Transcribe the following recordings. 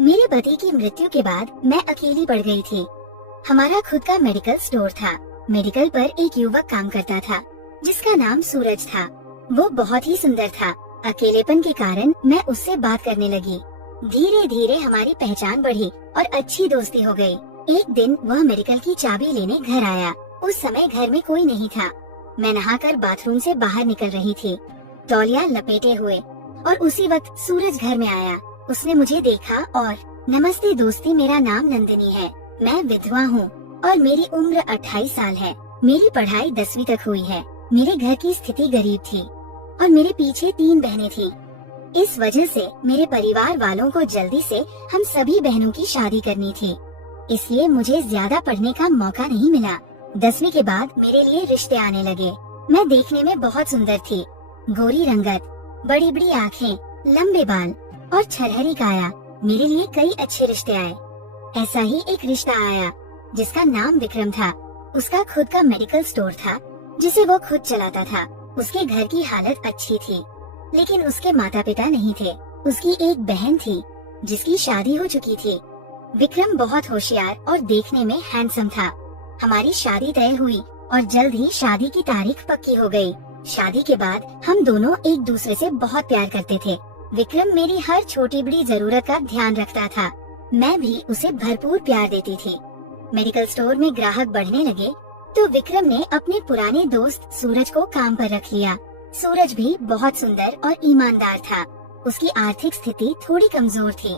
मेरे पति की मृत्यु के बाद मैं अकेली पड़ गई थी। हमारा खुद का मेडिकल स्टोर था। मेडिकल पर एक युवक काम करता था जिसका नाम सूरज था। वो बहुत ही सुंदर था। अकेलेपन के कारण मैं उससे बात करने लगी। धीरे धीरे हमारी पहचान बढ़ी और अच्छी दोस्ती हो गई। एक दिन वह मेडिकल की चाबी लेने घर आया। उस समय घर में कोई नहीं था। मैं नहाकर बाथरूम से बाहर निकल रही थी, तौलिया लपेटे हुए, और उसी वक्त सूरज घर में आया। उसने मुझे देखा और नमस्ते दोस्ती, मेरा नाम नंदिनी है। मैं विधवा हूँ और मेरी उम्र 28 साल है। मेरी पढ़ाई 10वीं तक हुई है। मेरे घर की स्थिति गरीब थी और मेरे पीछे 3 बहनें थीं। इस वजह से मेरे परिवार वालों को जल्दी से हम सभी बहनों की शादी करनी थी, इसलिए मुझे ज्यादा पढ़ने का मौका नहीं मिला। 10वीं के बाद मेरे लिए रिश्ते आने लगे। मैं देखने में बहुत सुंदर थी, गोरी रंगत, बड़ी बड़ी आँखें, लंबे बाल और छरहरी काया। मेरे लिए कई अच्छे रिश्ते आए। ऐसा ही एक रिश्ता आया जिसका नाम विक्रम था। उसका खुद का मेडिकल स्टोर था जिसे वो खुद चलाता था। उसके घर की हालत अच्छी थी, लेकिन उसके माता पिता नहीं थे। उसकी एक बहन थी जिसकी शादी हो चुकी थी। विक्रम बहुत होशियार और देखने में हैंडसम था। हमारी शादी तय हुई और जल्द ही शादी की तारीख पक्की हो गई। शादी के बाद हम दोनों एक दूसरे से बहुत प्यार करते थे। विक्रम मेरी हर छोटी बड़ी जरूरत का ध्यान रखता था। मैं भी उसे भरपूर प्यार देती थी। मेडिकल स्टोर में ग्राहक बढ़ने लगे तो विक्रम ने अपने पुराने दोस्त सूरज को काम पर रख लिया। सूरज भी बहुत सुंदर और ईमानदार था। उसकी आर्थिक स्थिति थोड़ी कमजोर थी,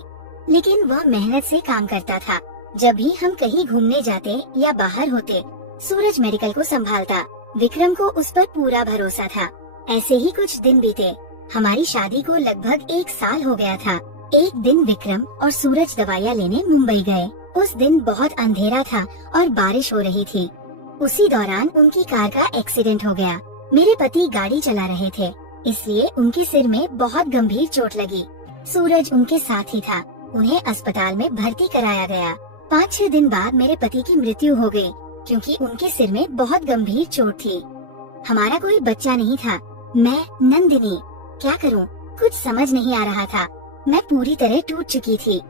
लेकिन वह मेहनत से काम करता था। जब भी हम कहीं घूमने जाते या बाहर होते, सूरज मेडिकल को संभालता। विक्रम को उस पर पूरा भरोसा था। ऐसे ही कुछ दिन बीते। हमारी शादी को लगभग 1 साल हो गया था। एक दिन विक्रम और सूरज दवाइयाँ लेने मुंबई गए। उस दिन बहुत अंधेरा था और बारिश हो रही थी। उसी दौरान उनकी कार का एक्सीडेंट हो गया। मेरे पति गाड़ी चला रहे थे, इसलिए उनके सिर में बहुत गंभीर चोट लगी। सूरज उनके साथ ही था। उन्हें अस्पताल में भर्ती कराया गया। 5-6 दिन बाद मेरे पति की मृत्यु हो गई क्योंकि उनके सिर में बहुत गंभीर चोट थी। हमारा कोई बच्चा नहीं था। मैं नंदिनी क्या करूं? कुछ समझ नहीं आ रहा था। मैं पूरी तरह टूट चुकी थी।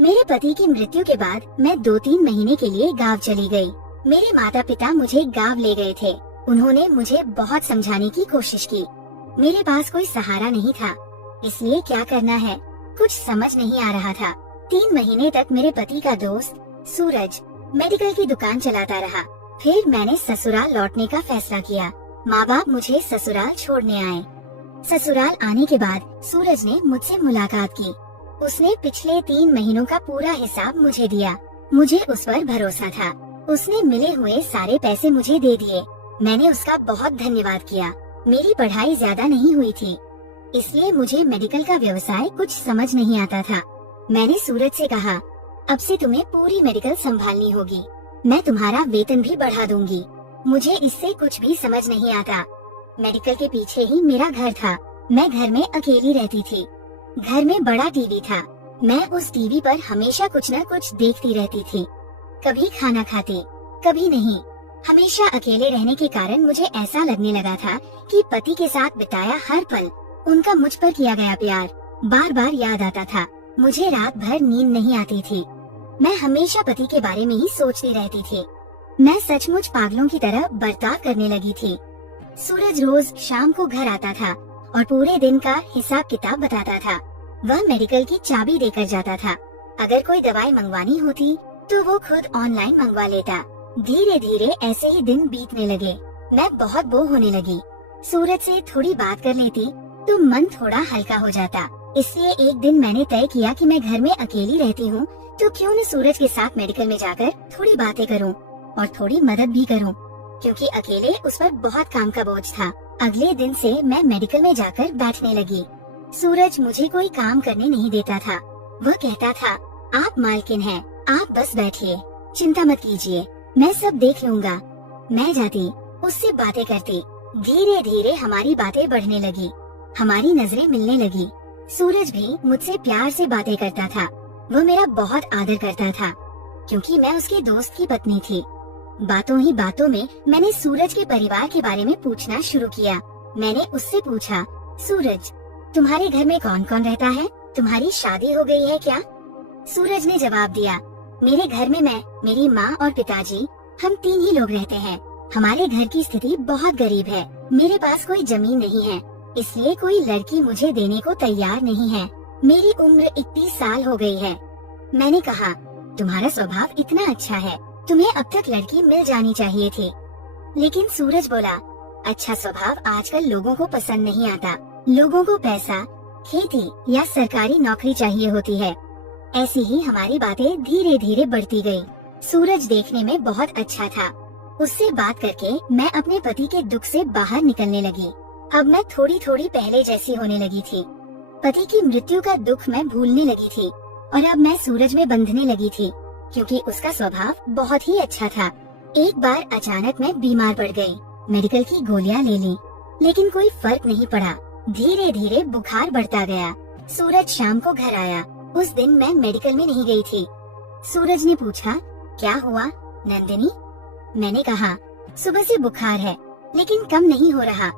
मेरे पति की मृत्यु के बाद मैं 2-3 महीने के लिए गांव चली गई। मेरे माता पिता मुझे गांव ले गए थे। उन्होंने मुझे बहुत समझाने की कोशिश की। मेरे पास कोई सहारा नहीं था, इसलिए क्या करना है कुछ समझ नहीं आ रहा था। 3 महीने तक मेरे पति का दोस्त सूरज मेडिकल की दुकान चलाता रहा। फिर मैंने ससुराल लौटने का फैसला किया। माँ बाप मुझे ससुराल छोड़ने आए। ससुराल आने के बाद सूरज ने मुझसे मुलाकात की। उसने पिछले 3 महीनों का पूरा हिसाब मुझे दिया। मुझे उस पर भरोसा था। उसने मिले हुए सारे पैसे मुझे दे दिए। मैंने उसका बहुत धन्यवाद किया। मेरी पढ़ाई ज्यादा नहीं हुई थी, इसलिए मुझे मेडिकल का व्यवसाय कुछ समझ नहीं आता था। मैंने सूरज से कहा, अब से तुम्हें पूरी मेडिकल संभालनी होगी। मैं तुम्हारा वेतन भी बढ़ा दूंगी। मुझे इससे कुछ भी समझ नहीं आता। मेडिकल के पीछे ही मेरा घर था। मैं घर में अकेली रहती थी। घर में बड़ा टीवी था। मैं उस टीवी पर हमेशा कुछ न कुछ देखती रहती थी। कभी खाना खाती, कभी नहीं। हमेशा अकेले रहने के कारण मुझे ऐसा लगने लगा था कि पति के साथ बिताया हर पल, उनका मुझ पर किया गया प्यार बार बार याद आता था। मुझे रात भर नींद नहीं आती थी। मैं हमेशा पति के बारे में ही सोचती रहती थी। मैं सचमुच पागलों की तरह बर्ताव करने लगी थी। सूरज रोज शाम को घर आता था और पूरे दिन का हिसाब किताब बताता था। वह मेडिकल की चाबी देकर जाता था। अगर कोई दवाई मंगवानी होती तो वो खुद ऑनलाइन मंगवा लेता। धीरे धीरे ऐसे ही दिन बीतने लगे। मैं बहुत बोर होने लगी। सूरज से थोड़ी बात कर लेती तो मन थोड़ा हल्का हो जाता। इसलिए एक दिन मैंने तय किया कि मैं घर में अकेली रहती हूँ तो क्यों न सूरज के साथ मेडिकल में जाकर थोड़ी बातें करूँ और थोड़ी मदद भी करूँ, क्योंकि अकेले उस पर बहुत काम का बोझ था। अगले दिन से मैं मेडिकल में जाकर बैठने लगी। सूरज मुझे कोई काम करने नहीं देता था। वह कहता था, आप मालकिन हैं, आप बस बैठिए, चिंता मत कीजिए, मैं सब देख लूँगा। मैं जाती, उससे बातें करती। धीरे धीरे हमारी बातें बढ़ने लगी। हमारी नजरें मिलने लगी। सूरज भी मुझसे प्यार से बातें करता था। वह मेरा बहुत आदर करता था क्योंकि मैं उसके दोस्त की पत्नी थी। बातों ही बातों में मैंने सूरज के परिवार के बारे में पूछना शुरू किया। मैंने उससे पूछा, सूरज, तुम्हारे घर में कौन कौन रहता है? तुम्हारी शादी हो गई है क्या? सूरज ने जवाब दिया, मेरे घर में मैं, मेरी माँ और पिताजी, हम 3 ही लोग रहते हैं। हमारे घर की स्थिति बहुत गरीब है। मेरे पास कोई जमीन नहीं है, इसलिए कोई लड़की मुझे देने को तैयार नहीं है। मेरी उम्र 31 साल हो गई है। मैंने कहा, तुम्हारा स्वभाव इतना अच्छा है, तुम्हें अब तक लड़की मिल जानी चाहिए थी। लेकिन सूरज बोला, अच्छा स्वभाव आजकल लोगों को पसंद नहीं आता। लोगों को पैसा, खेती या सरकारी नौकरी चाहिए होती है। ऐसी ही हमारी बातें धीरे धीरे बढ़ती गई। सूरज देखने में बहुत अच्छा था। उससे बात करके मैं अपने पति के दुख से बाहर निकलने लगी। अब मैं थोड़ी थोड़ी पहले जैसी होने लगी थी। पति की मृत्यु का दुख मैं भूलने लगी थी और अब मैं सूरज में बंधने लगी थी, क्योंकि उसका स्वभाव बहुत ही अच्छा था। एक बार अचानक मैं बीमार पड़ गई। मेडिकल की गोलियां ले ली, लेकिन कोई फर्क नहीं पड़ा। धीरे धीरे बुखार बढ़ता गया। सूरज शाम को घर आया। उस दिन मैं मेडिकल में नहीं गई थी। सूरज ने पूछा, क्या हुआ नंदिनी? मैंने कहा, सुबह से बुखार है, लेकिन कम नहीं हो रहा।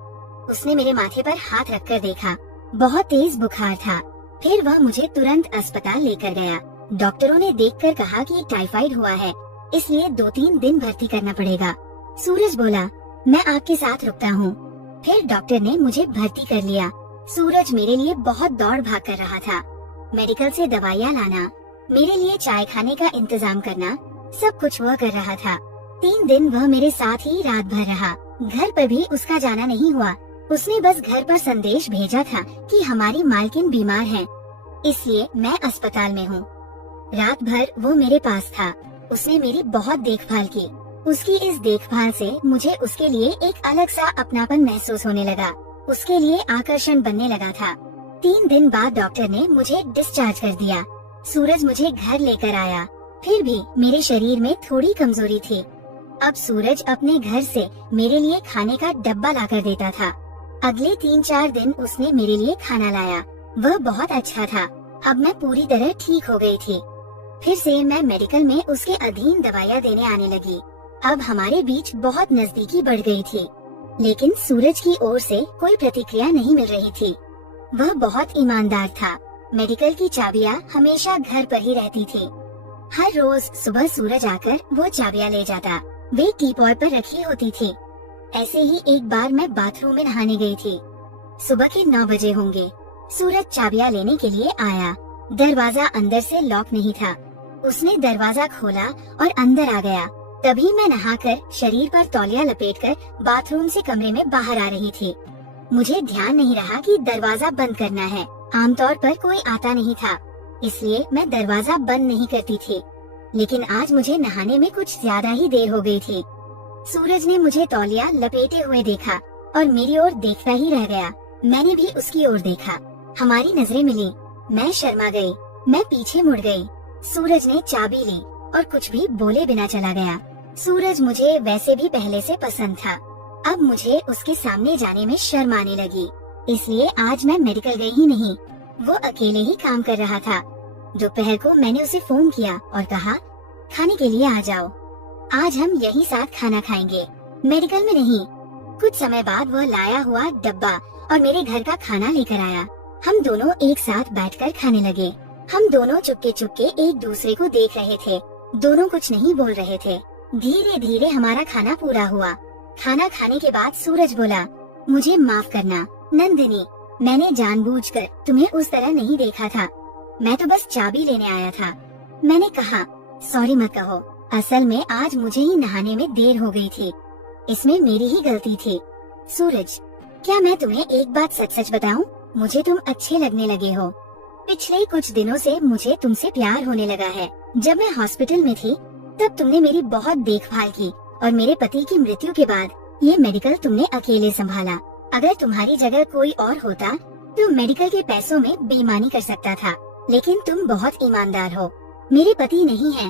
उसने मेरे माथे पर हाथ रखकर देखा। बहुत तेज बुखार था। फिर वह मुझे तुरंत अस्पताल लेकर गया। डॉक्टरों ने देखकर कहा कि टाइफाइड हुआ है, इसलिए 2-3 दिन भर्ती करना पड़ेगा। सूरज बोला, मैं आपके साथ रुकता हूँ। फिर डॉक्टर ने मुझे भर्ती कर लिया। सूरज मेरे लिए बहुत दौड़ भाग कर रहा था। मेडिकल से दवाइयाँ लाना, मेरे लिए चाय खाने का इंतजाम करना, सब कुछ वह कर रहा था। 3 दिन वह मेरे साथ ही रात भर रहा। घर पर भी उसका जाना नहीं हुआ। उसने बस घर पर संदेश भेजा था कि हमारी मालकिन बीमार है, इसलिए मैं अस्पताल में हूँ। रात भर वो मेरे पास था। उसने मेरी बहुत देखभाल की। उसकी इस देखभाल से मुझे उसके लिए एक अलग सा अपनापन महसूस होने लगा। उसके लिए आकर्षण बनने लगा था। 3 दिन बाद डॉक्टर ने मुझे डिस्चार्ज कर दिया। सूरज मुझे घर लेकर आया। फिर भी मेरे शरीर में थोड़ी कमजोरी थी। अब सूरज अपने घर से मेरे लिए खाने का डब्बा लाकर देता था। अगले 3-4 दिन उसने मेरे लिए खाना लाया। वह बहुत अच्छा था। अब मैं पूरी तरह ठीक हो गई थी। फिर से मैं मेडिकल में उसके अधीन दवाइयाँ देने आने लगी। अब हमारे बीच बहुत नजदीकी बढ़ गई थी, लेकिन सूरज की ओर से कोई प्रतिक्रिया नहीं मिल रही थी। वह बहुत ईमानदार था। मेडिकल की चाबियाँ हमेशा घर पर ही रहती थी। हर रोज सुबह सूरज आकर वो चाबियाँ ले जाता। वे टीपॉय पर रखी होती थी। ऐसे ही एक बार मैं बाथरूम में नहाने गई थी। सुबह के 9 बजे होंगे। सूरज चाबियाँ लेने के लिए आया। दरवाजा अंदर से लॉक नहीं था। उसने दरवाजा खोला और अंदर आ गया। तभी मैं नहाकर शरीर पर तौलिया लपेटकर बाथरूम से कमरे में बाहर आ रही थी। मुझे ध्यान नहीं रहा कि दरवाजा बंद करना है। आमतौर पर कोई आता नहीं था, इसलिए मैं दरवाजा बंद नहीं करती थी। लेकिन आज मुझे नहाने में कुछ ज्यादा ही देर हो गई थी। सूरज ने मुझे तौलिया लपेटे हुए देखा और मेरी ओर देखता ही रह गया। मैंने भी उसकी ओर देखा। हमारी नजरें मिली। मैं शर्मा गई। मैं पीछे मुड़ गई। सूरज ने चाबी ली और कुछ भी बोले बिना चला गया। सूरज मुझे वैसे भी पहले से पसंद था। अब मुझे उसके सामने जाने में शर्म आने लगी, इसलिए आज मैं मेडिकल गई ही नहीं। वो अकेले ही काम कर रहा था। दोपहर को मैंने उसे फोन किया और कहा, खाने के लिए आ जाओ। आज हम यहीं साथ खाना खाएंगे, मेडिकल में नहीं। कुछ समय बाद वह लाया हुआ डब्बा और मेरे घर का खाना लेकर आया। हम दोनों एक साथ बैठकर खाने लगे। हम दोनों चुपके चुपके एक दूसरे को देख रहे थे। दोनों कुछ नहीं बोल रहे थे। धीरे धीरे हमारा खाना पूरा हुआ। खाना खाने के बाद सूरज बोला, मुझे माफ करना नंदिनी, मैंने जानबूझकर तुम्हें उस तरह नहीं देखा था। मैं तो बस चाबी लेने आया था। मैंने कहा, सॉरी मत कहो, असल में आज मुझे ही नहाने में देर हो गई थी। इसमें मेरी ही गलती थी। सूरज, क्या मैं तुम्हें एक बात सच सच बताऊं? मुझे तुम अच्छे लगने लगे हो। पिछले कुछ दिनों से मुझे तुमसे प्यार होने लगा है। जब मैं हॉस्पिटल में थी तब तुमने मेरी बहुत देखभाल की और मेरे पति की मृत्यु के बाद ये मेडिकल तुमने अकेले संभाला। अगर तुम्हारी जगह कोई और होता तो मेडिकल के पैसों में बेईमानी कर सकता था, लेकिन तुम बहुत ईमानदार हो। मेरे पति नहीं है,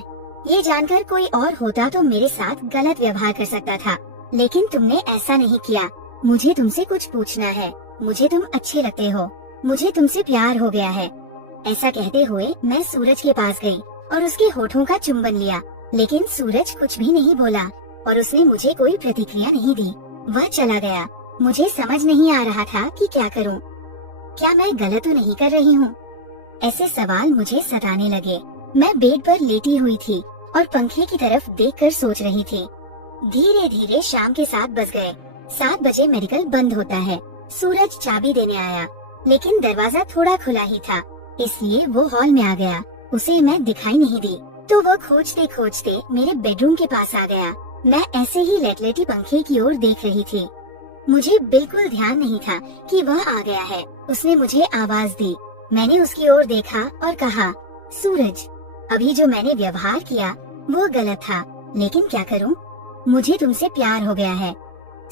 ये जानकर कोई और होता तो मेरे साथ गलत व्यवहार कर सकता था, लेकिन तुमने ऐसा नहीं किया। मुझे तुमसे कुछ पूछना है। मुझे तुम अच्छे लगते हो। मुझे तुमसे प्यार हो गया है। ऐसा कहते हुए मैं सूरज के पास गई और उसके होठों का चुंबन लिया, लेकिन सूरज कुछ भी नहीं बोला और उसने मुझे कोई प्रतिक्रिया नहीं दी। वह चला गया। मुझे समझ नहीं आ रहा था कि क्या करूं। क्या मैं गलत तो नहीं कर रही हूं? ऐसे सवाल मुझे सताने लगे। मैं बेड पर लेटी हुई थी और पंखे की तरफ देखकर सोच रही थी। धीरे धीरे शाम के 7 बज गए। 7 बजे मेडिकल बंद होता है। सूरज चाबी देने आया, लेकिन दरवाजा थोड़ा खुला ही था, इसलिए वो हॉल में आ गया। उसे मैं दिखाई नहीं दी, तो वो खोजते खोजते मेरे बेडरूम के पास आ गया। मैं ऐसे ही लेटी पंखे की ओर देख रही थी। मुझे बिल्कुल ध्यान नहीं था कि वह आ गया है। उसने मुझे आवाज दी। मैंने उसकी ओर देखा और कहा, सूरज, अभी जो मैंने व्यवहार किया वो गलत था, लेकिन क्या करूं? मुझे तुमसे प्यार हो गया है।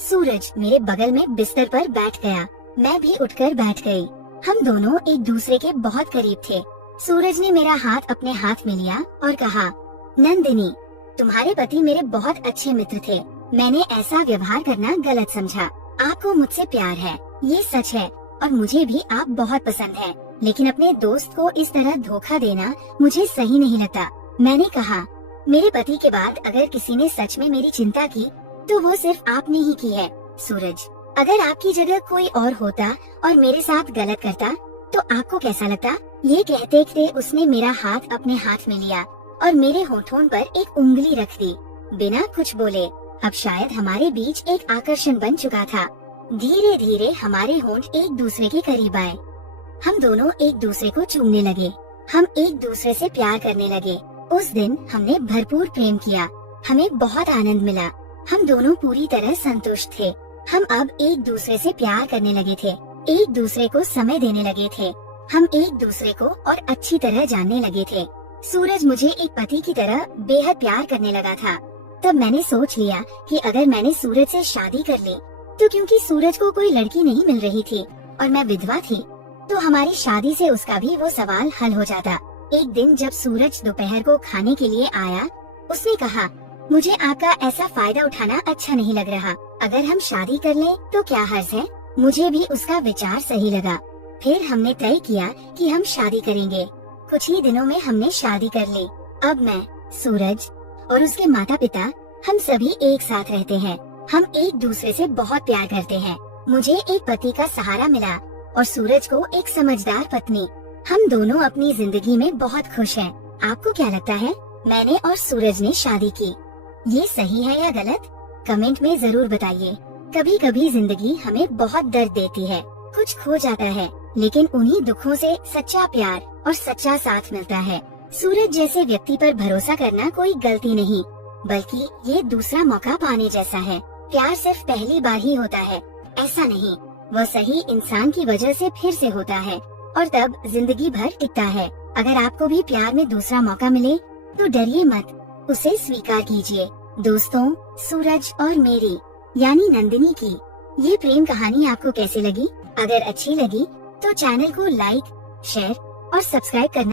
सूरज मेरे बगल में बिस्तर पर बैठ गया। मैं भी उठकर बैठ गई। हम दोनों एक दूसरे के बहुत करीब थे। सूरज ने मेरा हाथ अपने हाथ में लिया और कहा, नंदिनी, तुम्हारे पति मेरे बहुत अच्छे मित्र थे। मैंने ऐसा व्यवहार करना गलत समझा। आपको मुझसे प्यार है, ये सच है, और मुझे भी आप बहुत पसंद है, लेकिन अपने दोस्त को इस तरह धोखा देना मुझे सही नहीं लगता। मैंने कहा, मेरे पति के बाद अगर किसी ने सच में मेरी चिंता की तो वो सिर्फ आपने ही की है। सूरज, अगर आपकी जगह कोई और होता और मेरे साथ गलत करता तो आपको कैसा लगता? ये कहते कहते उसने मेरा हाथ अपने हाथ में लिया और मेरे होठों पर एक उंगली रख दी, बिना कुछ बोले। अब शायद हमारे बीच एक आकर्षण बन चुका था। धीरे धीरे हमारे होंठ एक दूसरे के करीब आए। हम दोनों एक दूसरे को चूमने लगे। हम एक दूसरे से प्यार करने लगे। उस दिन हमने भरपूर प्रेम किया। हमें बहुत आनंद मिला। हम दोनों पूरी तरह संतुष्ट थे। हम अब एक दूसरे से प्यार करने लगे थे, एक दूसरे को समय देने लगे थे। हम एक दूसरे को और अच्छी तरह जानने लगे थे। सूरज मुझे एक पति की तरह बेहद प्यार करने लगा था। तब मैंने सोच लिया कि अगर मैंने सूरज से शादी कर ली तो क्योंकि सूरज को कोई लड़की नहीं मिल रही थी और मैं विधवा थी, तो हमारी शादी से उसका भी वो सवाल हल हो जाता। एक दिन जब सूरज दोपहर को खाने के लिए आया, उसने कहा, मुझे आपका ऐसा फायदा उठाना अच्छा नहीं लग रहा। अगर हम शादी कर लें तो क्या हर्ज है? मुझे भी उसका विचार सही लगा। फिर हमने तय किया कि हम शादी करेंगे। कुछ ही दिनों में हमने शादी कर ली। अब मैं, सूरज और उसके माता पिता, हम सभी एक साथ रहते हैं। हम एक दूसरे से बहुत प्यार करते हैं। मुझे एक पति का सहारा मिला और सूरज को एक समझदार पत्नी। हम दोनों अपनी जिंदगी में बहुत खुश हैं। आपको क्या लगता है? मैंने और सूरज ने शादी की, ये सही है या गलत? कमेंट में जरूर बताइए। कभी कभी जिंदगी हमें बहुत दर्द देती है, कुछ खो जाता है, लेकिन उन्हीं दुखों से सच्चा प्यार और सच्चा साथ मिलता है। सूरज जैसे व्यक्ति पर भरोसा करना कोई गलती नहीं, बल्कि ये दूसरा मौका पाने जैसा है। प्यार सिर्फ पहली बार ही होता है, ऐसा नहीं। वह सही इंसान की वजह से फिर से होता है और तब जिंदगी भर टिकता है। अगर आपको भी प्यार में दूसरा मौका मिले तो डरिए मत, उसे स्वीकार कीजिए। दोस्तों, सूरज और मेरी यानी नंदिनी की ये प्रेम कहानी आपको कैसी लगी? अगर अच्छी लगी तो चैनल को लाइक, शेयर और सब्सक्राइब करना